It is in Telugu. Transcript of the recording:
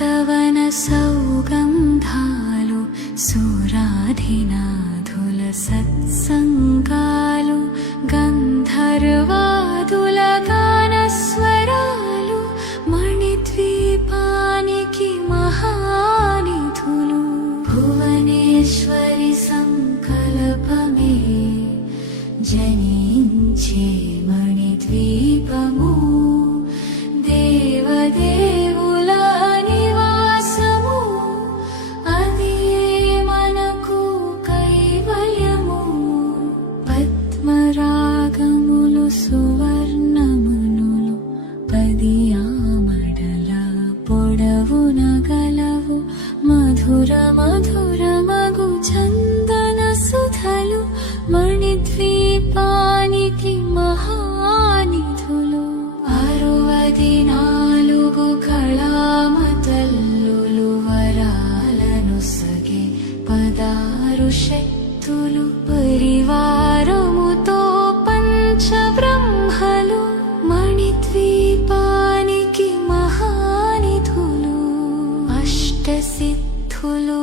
సాతవన సౌగంధాలు సురాధినాథుల సత్సంగాలు గంధర్వాదుల గానస్వరాలు మణిద్వీపానికి మహానిధులు భువనేశ్వరి సంకల్పమే జనించే మణిద్వీపము దేవదేవుల నివాసము అది మనకు కైవల్యము పద్మరాగములు సువర్ణమునులు పదియామడల పొడవున గలవు మధుర మధురమగు చందన సుధలు మణిద్వీపానికి మహానిధులు 64 కళామతల్లులు వరాలను సగే 16 శక్తులు పరివారముతో పంచబ్రహ్మలు మణిద్వీపానికి మహానిధులు అష్టసిద్ధులు